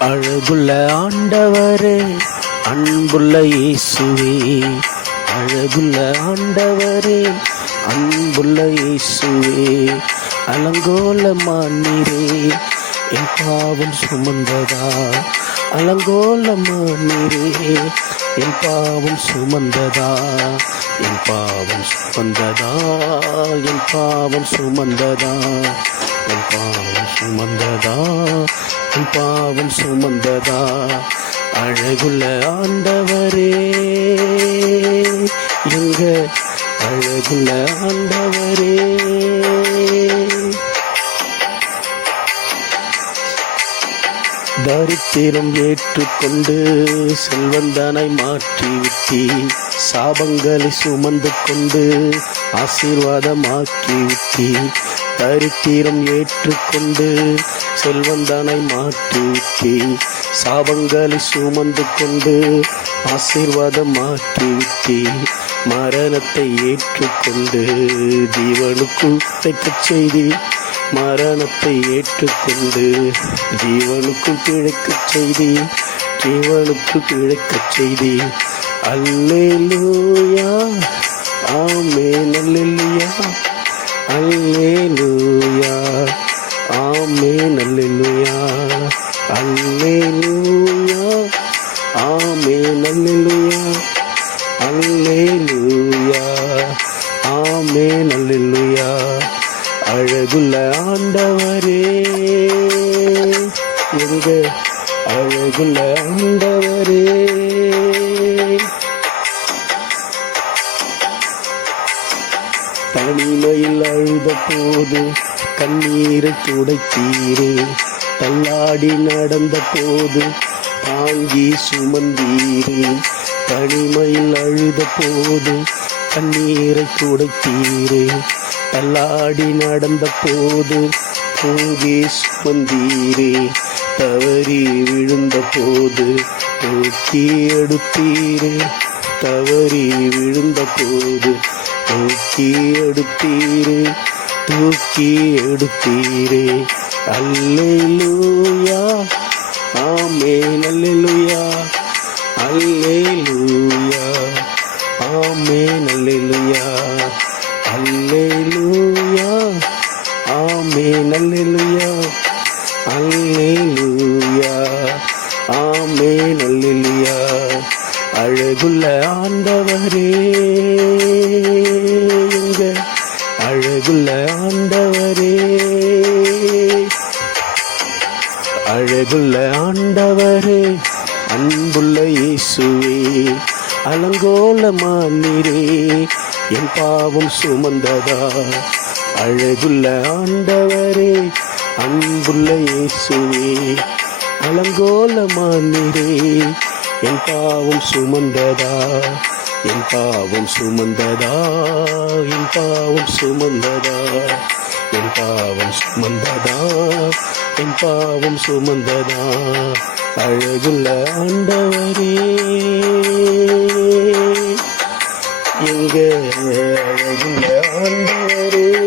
அழகுள்ள ஆண்டவரே அன்புள்ள இயேசுவே. அழகுள்ள ஆண்டவரே அன்புள்ள இயேசுவே. அலங்கோல மாநீரே என் பாவம் சுமந்ததா? அலங்கோல மாநீரே என் பாவம் சுமந்ததா? என் பாவம் சுமந்ததா? என் பாவம் சுமந்ததா? என் பாவம் சுமந்ததா? என் பாவம் சுமந்ததா? அழகுள்ள ஆண்டவரே. எங்க அழகுள்ள ஆண்டவரே? தரித்திரம் ஏற்றுக்கொண்டு செல்வந்தனை மாற்றி விட்டி சாபங்களை சுமந்து கொண்டு ஆசீர்வாதமாக்கி விட்டி தரித்திரம் ஏற்றுக்கொண்டு செல்வந்தனை மாற்றி சாபங்களை சுமந்து கொண்டு ஆசீர்வாதம் விட்டி மரணத்தை ஏற்றுக்கொண்டு ஜீவனுக்குள் தைக்கச் செய்தி மரணத்தை ஏற்றுக்கொண்டு ஜீவனுக்குள் பிழைக்கச் செய்தி ஜீவனுக்கு பிழைக்கச் செய்தி. அல்லேலூயா. ஆமே நல்லா அல்லேலூயா ஆமே நல்லேலூயா அல்லேலூயா ஆமே நல்லேலூயா அல்லேலூயா ஆமே நல்லேலூயா அழகுள்ள ஆண்டவரே. எங்க அழகுள்ள ஆண்டவரே. தனிமையில் அழுத போது கண்ணீரை துடைத்தீரே. தள்ளாடி நடந்த போது தாங்கி சுமந்தீரே. தனிமையில் அழுத போது கண்ணீரை துடைத்தீரே. தள்ளாடி நடந்த போது தூங்கி சுமந்தீரே. தவறி விழுந்த போது தூக்கி எடுத்தீரே. தவறி விழுந்த போது தூக்கி எடுத்தீரே தூக்கி எடுத்தீரே. அல்லேலூயா. ஆமே அல்லேலூயா. அல்லேலூயா. ஆமே அல்லேலூயா. அல்லேலூயா. ஆமே அல்லேலூயா. அல்லேலூயா. ஆமே அல்லேலூயா. அழகுள்ள ஆண்டவரே எங்க அழகுள்ள ஆண்டவரே. அழகுள்ள ஆண்டவரே அன்புள்ள இயேசுவே அலங்கோலமானீரே என் பாவம் சுமந்ததா. அழகுள்ள ஆண்டவரே அன்புள்ள இயேசுவே அலங்கோலமானீரே. என் பாவம் சுமந்ததா? என் பாவம் சுமந்ததா? என் பாவம் சுமந்ததா? என் பாவம் சுமந்ததா? என் பாவம் சுமந்ததா? அழகுள்ள ஆண்டவரே. எங்க அழகுள்ள ஆண்டவரே?